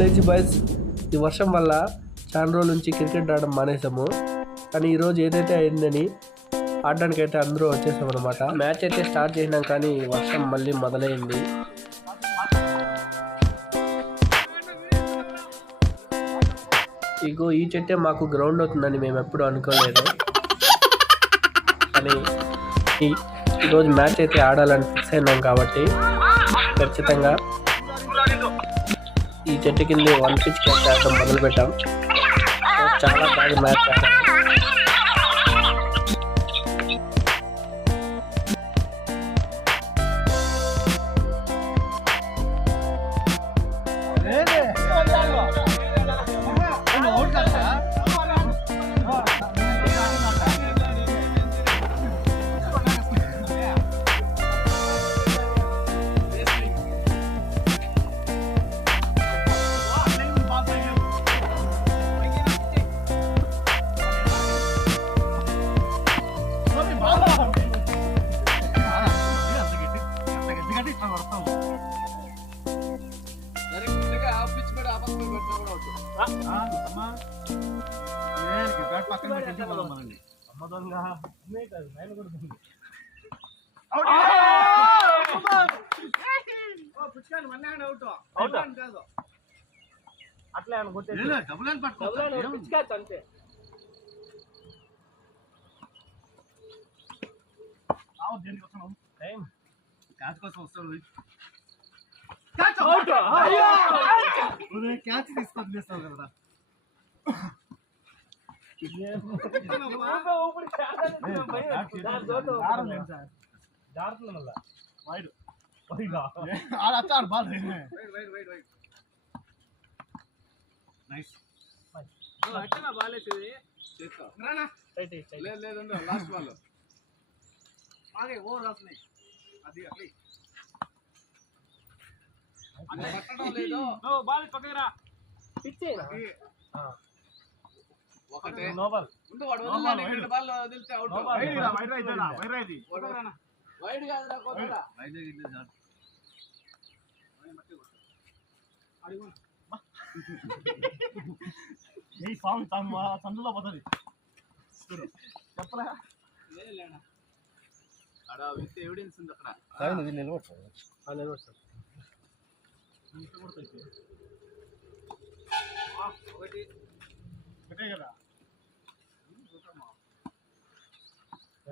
Lazy boys, ఈ వర్షం వల్ల చాలా రోజుల నుంచి క్రికెట్ ఆడడం మానేసాము. కానీ ఈరోజు ఏదైతే అయిందని ఆడడానికి అయితే అందరూ వచ్చేసాం అనమాట. మ్యాచ్ అయితే స్టార్ట్ చేసినాం కానీ వర్షం మళ్ళీ మొదలైంది. ఇగో ఈ చెట్టే మాకు గ్రౌండ్ అవుతుందని మేము ఎప్పుడు అనుకోలేదు. కానీ ఈరోజు మ్యాచ్ అయితే ఆడాలని ఫిక్స్ అయినాం కాబట్టి ఖచ్చితంగా ఈ చెట్టు కింద 1 పిచ్ క్యాచ్ ఆడటం మొదలుపెట్టాం. చాలా బాగా మ్యాచ్ ఆడాం. అట్లా అంతే. క్యాచ్ కోసం వస్తాడు. క్యాచ్ తీసుకొస్తావు కదా. లేదండి లాస్ట్ బాల్ అదే ఓవర్ వస్తున్నాయి. అది పట్టడం లేదు. బాల్ పక్కరా ఒకటే నోబల్ ముందు వాడు వదిలేడు. బాల్ వదిలితే అవుట్. వైడ్ కాదురా కొట్టరా. వైడ్ గిట్ల సార్ ఈ సాంగ్ సందులో పోతుంది చెప్పరా. లేనా అక్కడ విత్ ఎవిడెన్స్ ఉంది. అక్కడ నిలబడతాడు ఒకటే కదా.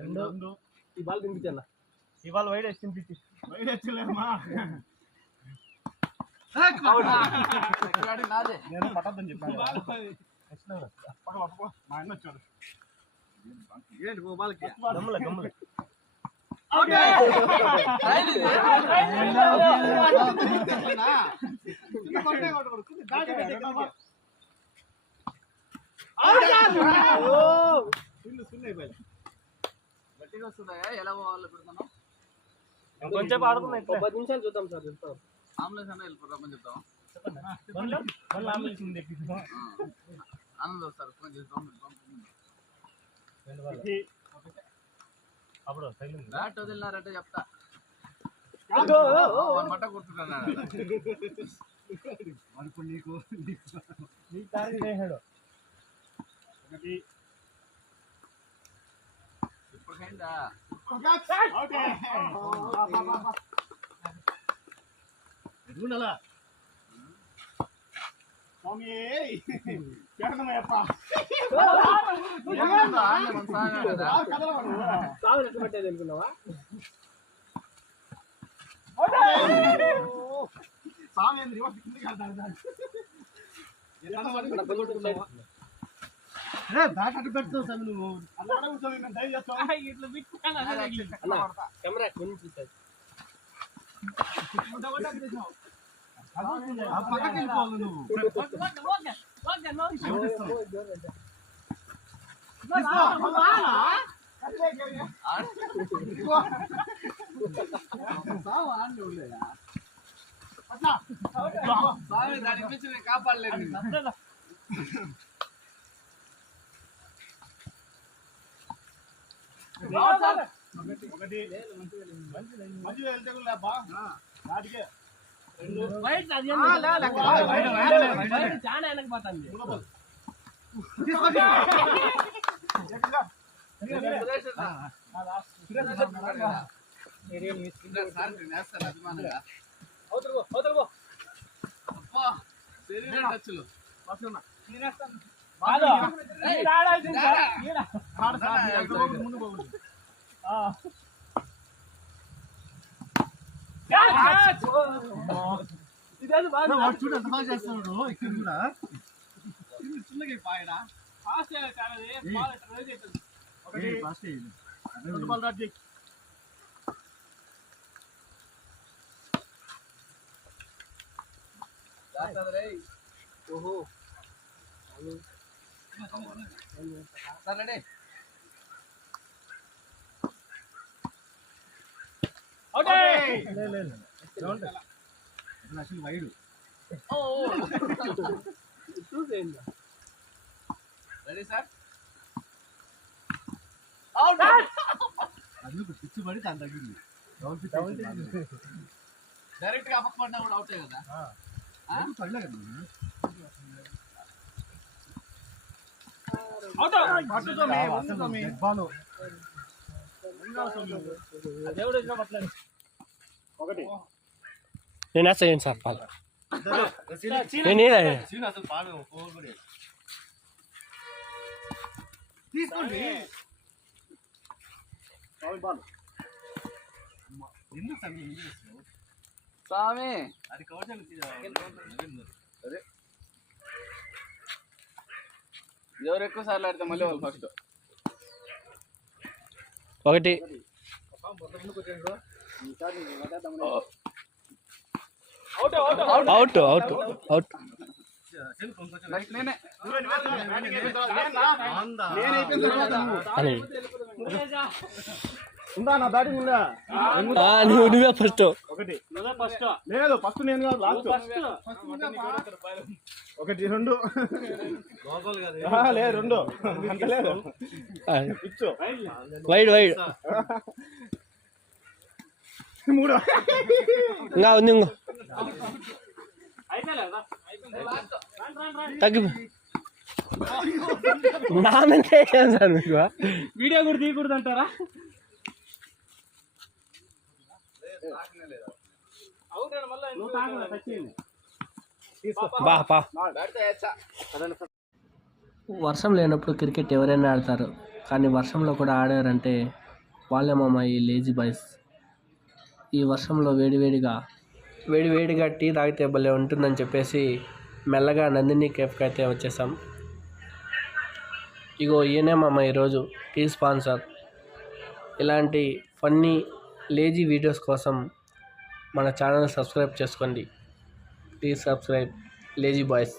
రెండు ఈ బాల్ తినిపించా. ఈ బాల్ వైడ్ వేసి తినిపించి వైడ్ వచ్చలేమా. నేను పట్టద్దని చెప్పాను. మా ఆయన వచ్చాడు. ఏంటి బాల్కి గమ్ములే గమ్ములే. గట్టిగా వస్తుందా ఎలా పోవాలి పెడుతున్నాం. కొంచెం ఆడుతున్నాయి. 10 నిమిషాలు చూద్దాం సార్. చెప్తాం ఆంబులెన్స్ అన్న వెళ్ళిపోతామని చెప్తాం. ఆనంద్ వస్తారు ఫోన్ చేస్తాం. అప్పుడు బ్యాట్ వదిలినారంటే చెప్తా. మట్ట కూర్చున్నాడు నీకు ఇప్పుడు అయిందా. పెట్టేది అనుకున్నావా. బ్యాట్ అటు పెడుతావు సార్ నువ్వు. పక్కకి వెళ్ళిపోవాలి నువ్వు. కాపాడలేదు. ఒకటి మంచిగా వెళ్తే బా దాటికే చాలా వెనకపోతుంది. చూడు ఎంత బాగా చేస్తున్నాడు ఇక్కడ కూడా చిన్నగా పాయడా ఫాస్ట్ ఓహో వైడు రెడీ సార్ అందుకు పిచ్చి పడి దాని తగ్గింది డైరెక్ట్ గా అప్పకుండా కూడా అవుతాయి కదా పడలే కదా ఒకటి నేను వేస్తాను సార్ పాలు నేను అసలు పాడు తీసుకోండి ఎందుకు స్వామి అది కవర్ అదే ఎవరు ఎక్కువ సార్లు ఆడితే మళ్ళీ వాళ్ళు ఫస్ట్ ఒకటి అవుట్ అవుట్ అవుట్ నువ్వే ఫస్ట్ ఒకటి లేదు ఫస్ట్ నేను కాదు లాస్ట్ ఒకటి రెండు లేదు రెండు అంత లేదు వైడ్ వైడ్ మూడు ఇంకా ఉంది ఇంకో తగ్గి నా మీద సార్ మీకు వీడియో కూడా తీయకూడదు అంటారా వర్షం లేనప్పుడు క్రికెట్ ఎవరైనా ఆడతారు, కానీ వర్షంలో కూడా ఆడారంటే వాళ్ళేమమ్మ ఈ లేజీ బాయ్స్. ఈ వర్షంలో వేడివేడిగా టీ తాగితే భలే ఉంటుందని చెప్పేసి మెల్లగా నందిని కేఫ్కి అయితే వచ్చేసాం. ఇగో ఈయనేమమ్మ ఈరోజు టీ స్పాన్సర్. ఇలాంటి ఫన్నీ లేజీ వీడియోస్ కోసం మన ఛానల్ సబ్స్క్రైబ్ చేసుకోండి. Please subscribe lazy boys.